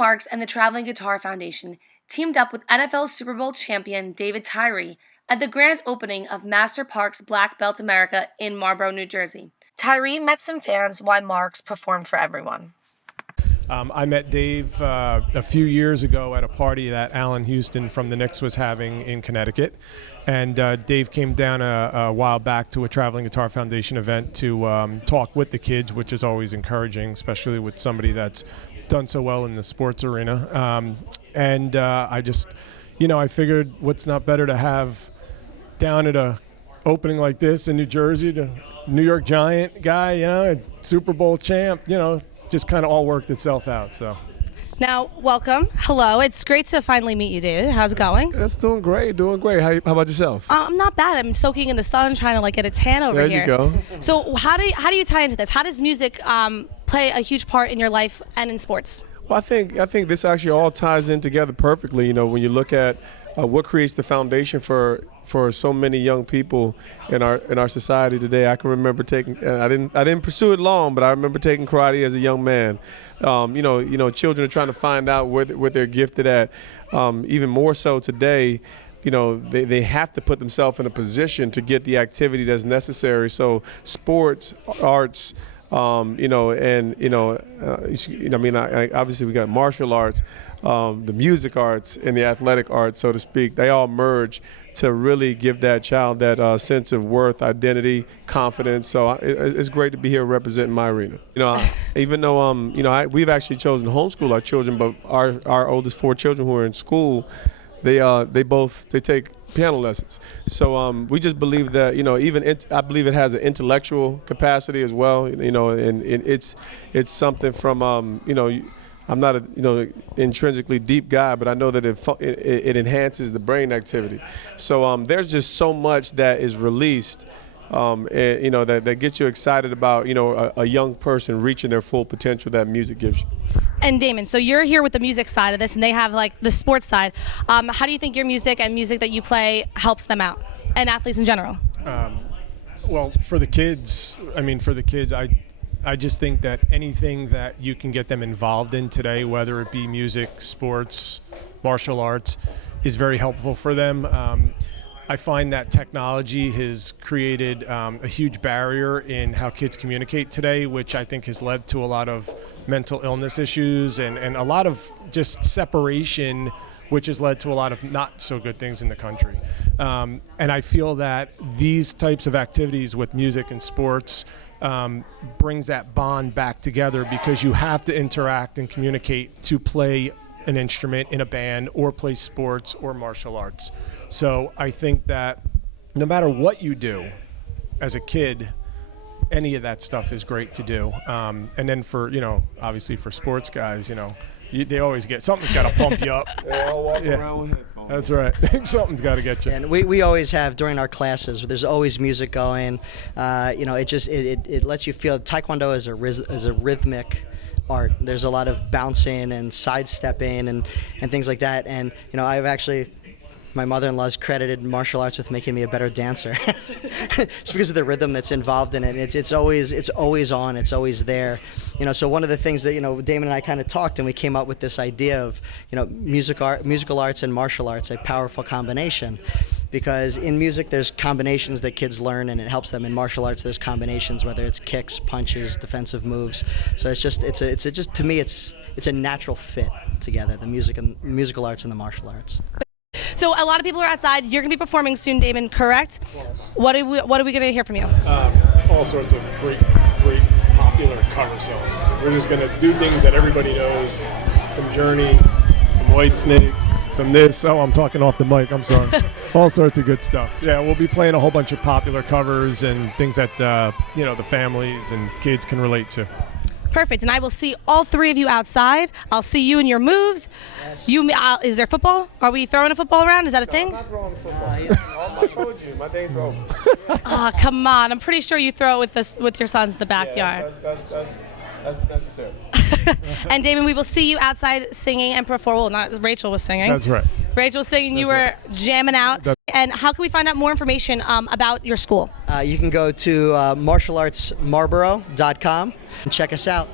Marks and the Traveling Guitar Foundation teamed up with NFL Super Bowl champion David Tyree at the grand opening of Master Parks Black Belt America in Marlboro, New Jersey. Tyree met some fans while Marks performed for everyone. I met Dave a few years ago at a party that Alan Houston from the Knicks was having in Connecticut. And Dave came down a while back to a Traveling Guitar Foundation event to talk with the kids, which is always encouraging, especially with somebody that's done so well in the sports arena. I just, I figured what's not better to have down at a opening like this in New Jersey, the New York Giant guy, a Super Bowl champ, just kind of all worked itself out. So. Now, welcome. Hello. It's great to finally meet you, David. How's it going? That's doing great. How about yourself? I'm not bad. I'm soaking in the sun, trying to get a tan over here. There you go. So how do you tie into this? How does music play a huge part in your life and in sports? Well, I think this actually all ties in together perfectly. When you look at what creates the foundation for so many young people in our society today. I can remember taking. I didn't pursue it long, but I remember taking karate as a young man. Children are trying to find out what they're gifted at. Even more so today. They have to put themselves in a position to get the activity that's necessary. So sports, arts. Obviously we got martial arts, the music arts, and the athletic arts, so to speak. They all merge to really give that child that sense of worth, identity, confidence. So it's great to be here representing my arena. Even though we've actually chosen to homeschool our children, but our oldest 4 children who are in school, they take piano lessons. So we just believe that I believe it has an intellectual capacity as well. And it's something from I'm not a intrinsically deep guy, but I know that it enhances the brain activity. So there's just so much that is released. That gets you excited about a young person reaching their full potential that music gives you. And Damon, so you're here with the music side of this, and they have the sports side. How do you think your music and music that you play helps them out, and athletes in general? Well, for the kids, I just think that anything that you can get them involved in today, whether it be music, sports, martial arts, is very helpful for them. I find that technology has created a huge barrier in how kids communicate today, which I think has led to a lot of mental illness issues and a lot of just separation, which has led to a lot of not so good things in the country. And I feel that these types of activities with music and sports brings that bond back together, because you have to interact and communicate to play an instrument in a band or play sports or martial arts. So I think that no matter what you do as a kid, any of that stuff is great to do. And then for, obviously for sports guys, they always get, something's got to pump you up. They all walk around with headphones. That's right. Something's got to get you. And we always have, during our classes, there's always music going. It lets you feel. Taekwondo is a rhythmic art. There's a lot of bouncing and sidestepping and things like that. And I've actually, my mother-in-law's credited martial arts with making me a better dancer, just because of the rhythm that's involved in it. It's always on. It's always there. So one of the things that Damon and I kind of talked, and we came up with this idea of musical arts and martial arts, a powerful combination. Because in music there's combinations that kids learn, and it helps them. In martial arts there's combinations, whether it's kicks, punches, defensive moves. So to me it's a natural fit together, the musical arts and the martial arts. So a lot of people are outside. You're going to be performing soon, Damon, correct? Yes. What are we going to hear from you? All sorts of great popular cover songs. We're just going to do things that everybody knows. Some Journey, some Whitesnake, some this. Oh, I'm talking off the mic. I'm sorry. All sorts of good stuff. Yeah, we'll be playing a whole bunch of popular covers and things that the families and kids can relate to. Perfect. And I will see all 3 of you outside. I'll see you in your moves. Yes. Is there football? Are we throwing a football around? Is that a thing? I'm not throwing a football. I told you, my days are over. Oh, come on. I'm pretty sure you throw it with your sons in the backyard. Yeah, that's necessary. And Damon, we will see you outside singing and perform. Well, not Rachel was singing. That's right. Rachel was singing. You were jamming out. And how can we find out more information about your school? You can go to martialartsmarlboro.com and check us out.